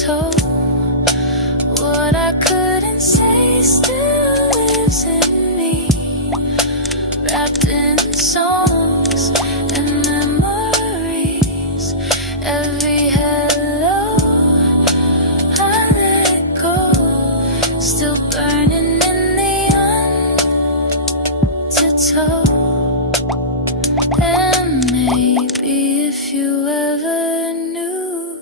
toe. What I couldn't say still lives in me, wrapped in songs and memories. Every hello, I let go, still burning in the undertow. And maybe if you ever knew,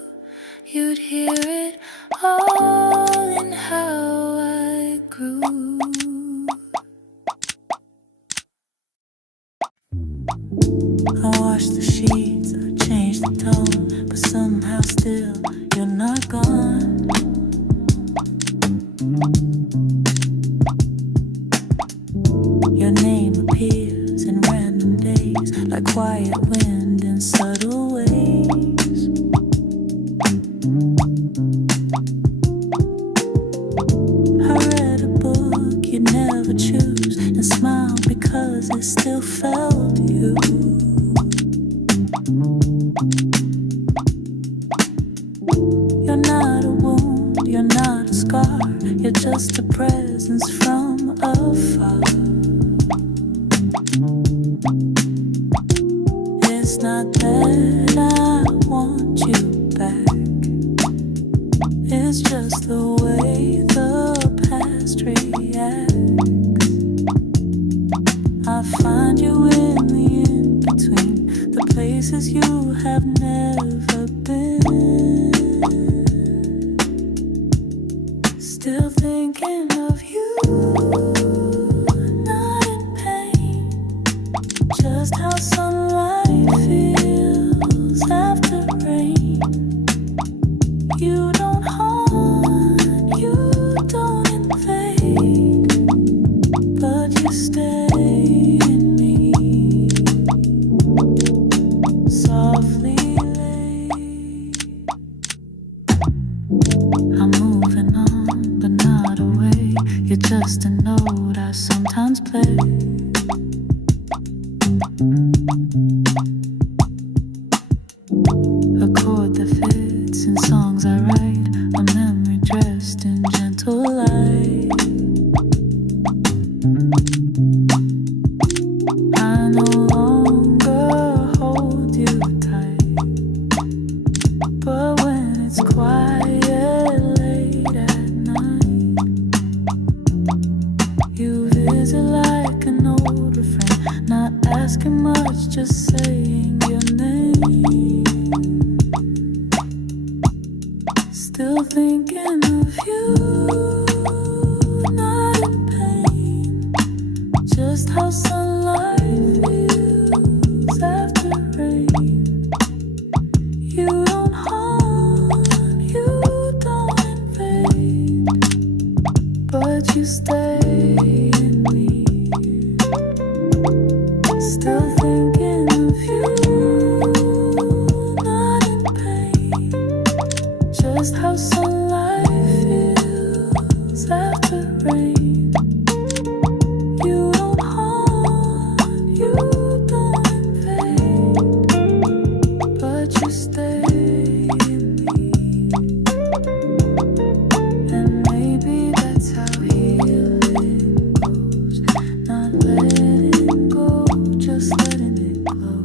you'd hear it all in how I grew. I washed the sheets, I changed the tone, but somehow still you're not gone. Your name appears in random days, like quiet wind in subtle ways. I read a book you'd never choose and smiled because it still felt you. You're not a wound, you're not a scar, you're just a presence from afar. It's not that I want you back, it's just the way the past reacts. I find you in the in-between, the places you have never been. Still thinking of you, not in pain, just how sunlight feels after rain. You don't haunt, you don't invade, but you stay in me, softly laid. I'm moving on, but not away. You're just a note I sometimes play. A chord that fits in songs I write, a memory dressed in gentle light. I no longer hold you tight, but when it's quiet late at night, you visit like an older friend, not asking much, just saying your name. Still thinking of you, not in pain, just how sunlight feels after rain. You don't haunt, you don't invade, but you stay in me. Still thinking of you, not in pain, just how sunlight feels after rain. You don't haunt, you don't invade, but you stay in me. And maybe that's how healing goes, not letting go, just letting it glow.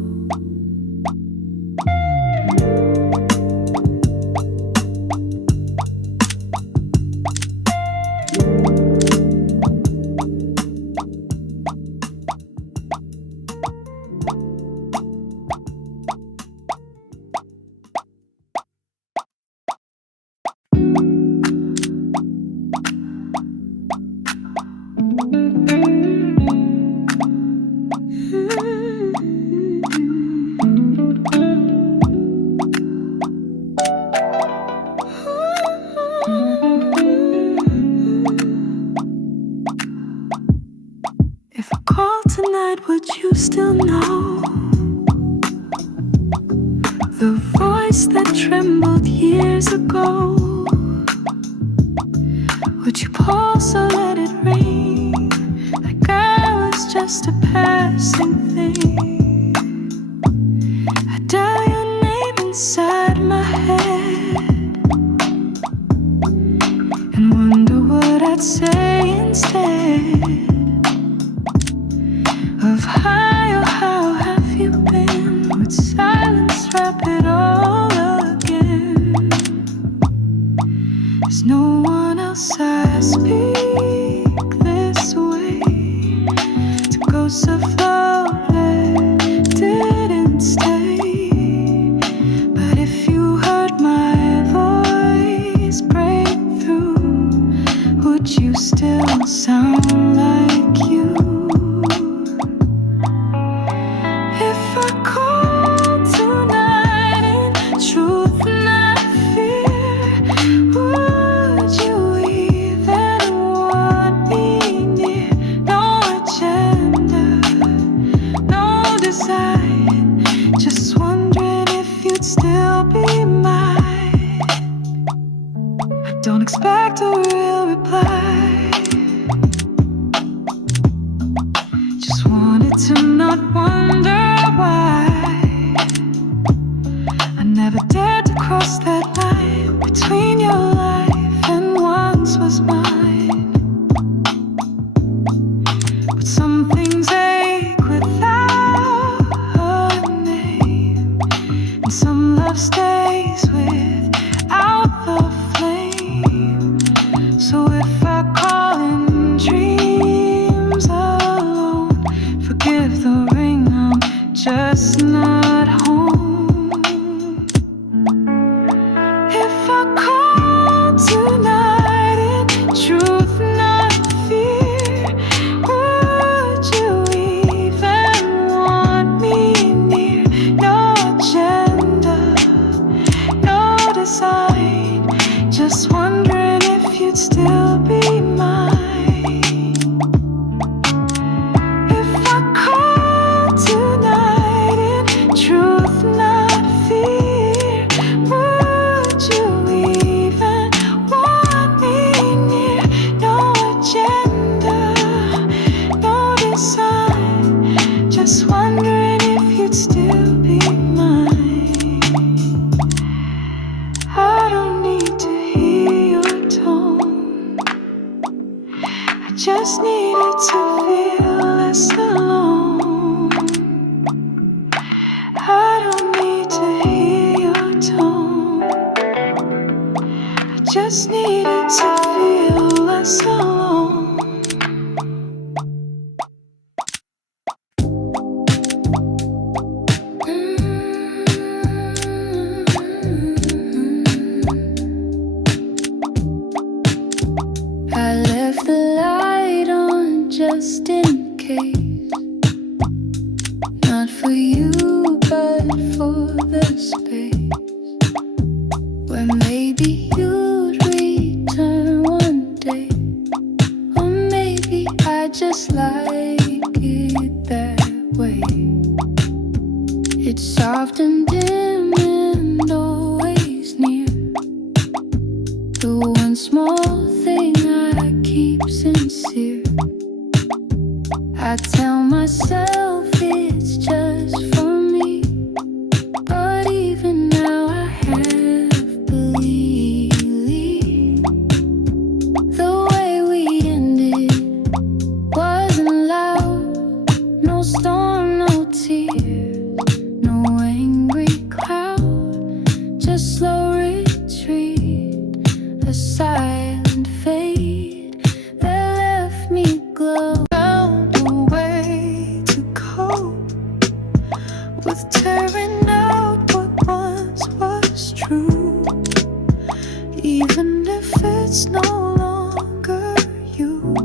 If I call tonight, would you still know the voice that trembled years ago? Would you pause or let it ring like I was just a passing thing? I dial your name inside my head. I'd say instead of hi, oh how have you been? With silence wrap it all again. There's no one else I speak this way. To ghosts of love that didn't stay. But if you heard my voice break through, would you still sound like you? If I called tonight in truth, not fear, would you even want me near? No agenda, no design, just wondering if you'd still be mine. I don't expect a real reply, just wanted to not wonder why I never dared to cross that line between your life and once was mine. But some things ache without a name, and some love stays without the flame. So if I call in dreams alone, forgive the ring, I'm just not home. If I call tonight in truth, not fear, would you even want me near? No agenda, no design, just wondering if you'd still be mine. If I call tonight in truth, not fear, would you even want me near? No agenda, no design, just wondering if you'd still be mine. I don't need to hear your tone, I just needed to feel less alone. I don't need to hear your tone, I just needed to feel less alone. I left the light on just in case, not for you, but for the space where maybe you'd return one day, or maybe I just like it that way. It's soft and dim and always near, the one small thing I keep sincere. I tell myself it's just for me, but even now I half believe the way we ended wasn't loud. No storm, no tears, no angry cloud, just slow retreat, a silent fade that left me glow. Found a way to cope with tearing out what once was true, even if it's no longer you.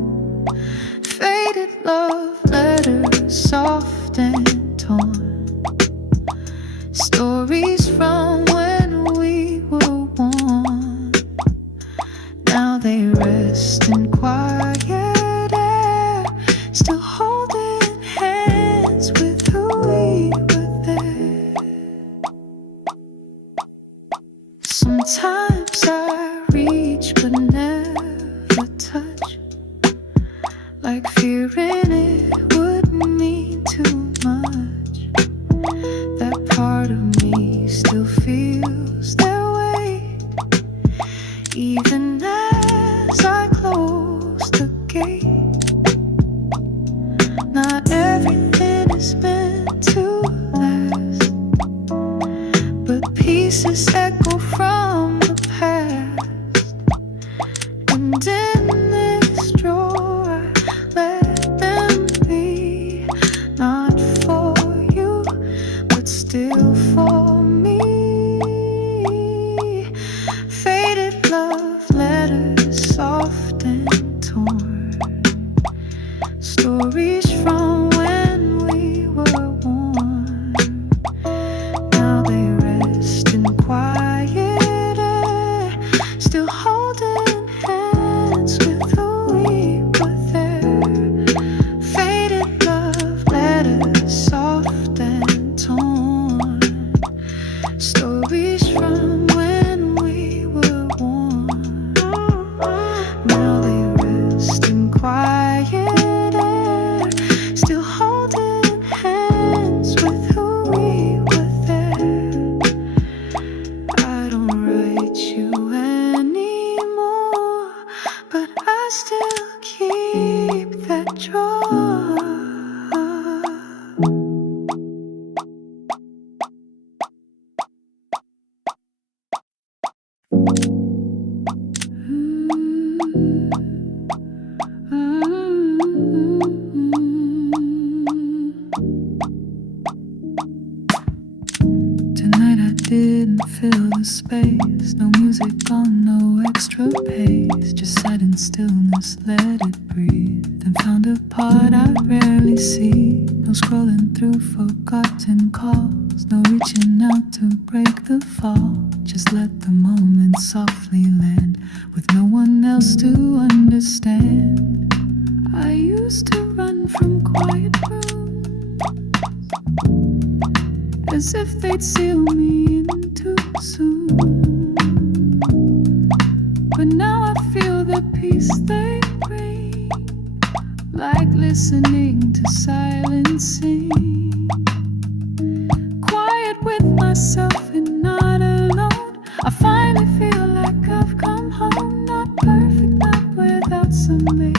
Faded love letters, soft and torn, stories from when we were one. Now they rest in quiet air, still holding hands with who we were there. Sometimes I reach but never touch, like fearing it wouldn't mean too much. That part of me still feels that way, even as I close pieces echo from the past. And in this drawer I let them be, not for you, but still for me. Faded love letters, soft and torn, stories from when we were warm. Now they rest in quiet air, still holding hands with who we were there. Faded love letters, soft and torn, stories from when we were warm. Now they rest in quiet air, still holding hands with who we were there. I don't write you anymore, but I still keep that drawer. Tonight I didn't fill the space, no music on, no extra pace, just sat in stillness, let it breathe, then found a part I rarely see. No scrolling through forgotten calls, no reaching out to break the fall, just let the moment softly land, with no one else to understand. I used to run from quiet rooms, as if they'd seal me in too soon. But now I feel the peace they bring, like listening to silence sing. Quiet with myself and not alone, I finally feel like I've come home. Not perfect, not without some make,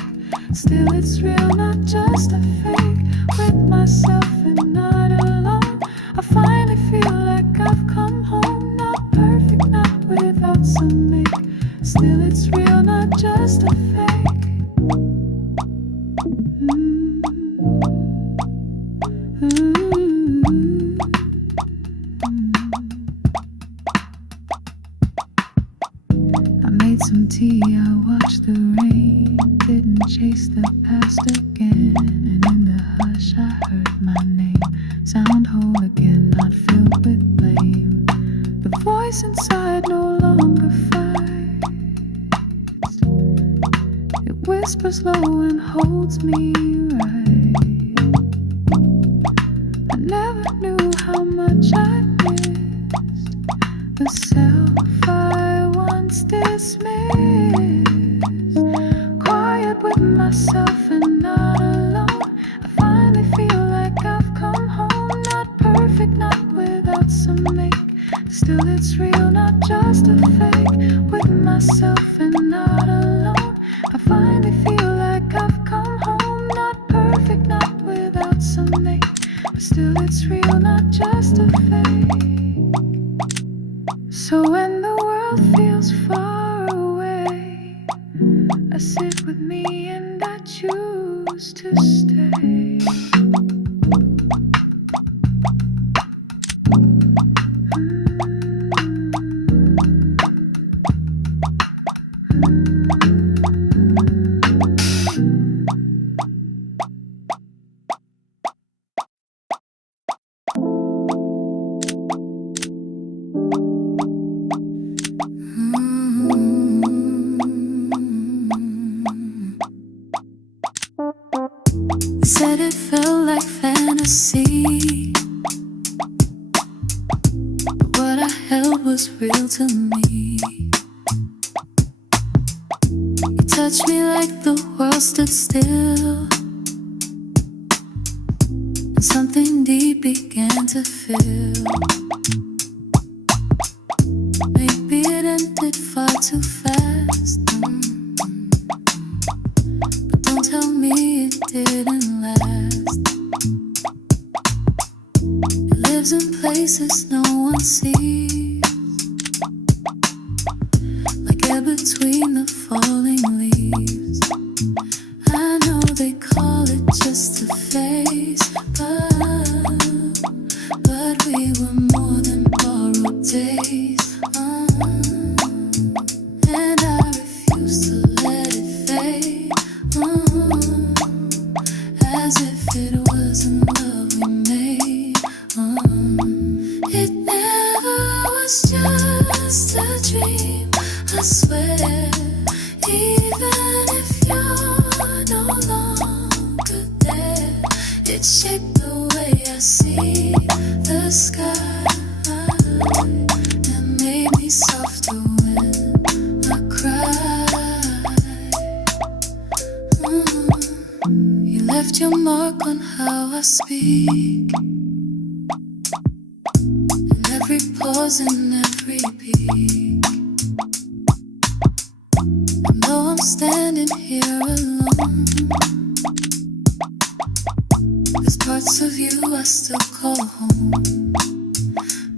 still it's real, not just a fake. With myself and not alone, I finally feel like I've come home. Not perfect, not without some make, still it's real, not just a fake. I made some tea, I watched the rain, didn't chase the past again, and in the hush I heard my name sound whole again, not filled with blame. The voice inside no longer fights, it whispers low and holds me right. I never knew how much I missed the self I once dismissed. Quiet with myself and not alone, I finally feel like I've come home. Not perfect, not without some make, still it's real, not just a fake. With myself and not alone, I finally feel like I've come home. Not perfect, not without some make, but still it's real, not just a fake. So when the world feels far away, I sit with me and I choose to stay. Said it felt like fantasy, but what I held was real to me. You touched me like the world stood still, and something deep began to fill. Maybe it ended far too fast, but don't tell me it didn't last. It lives in places no one sees, face. And I refuse to let it fade. As if it wasn't love we made. It never was just a dream, I swear. Even if you're no longer there, it shaped the way I see the sky and made me softer when I cry. You left your mark on how I speak, in every pause and every peak. And though I'm standing here alone, there's parts of you I still call home.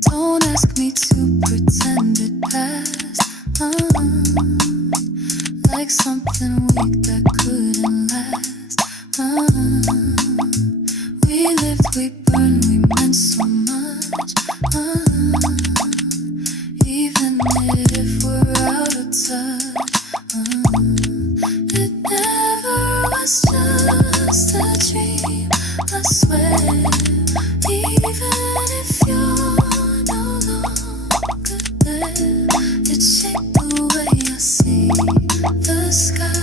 Don't ask me to pretend it passed, like something weak that couldn't last. We lived, we burned, we meant so much. Even if we're out of touch, it never was just a dream, I swear. Even if you're no longer there, it shaped the way I see the sky.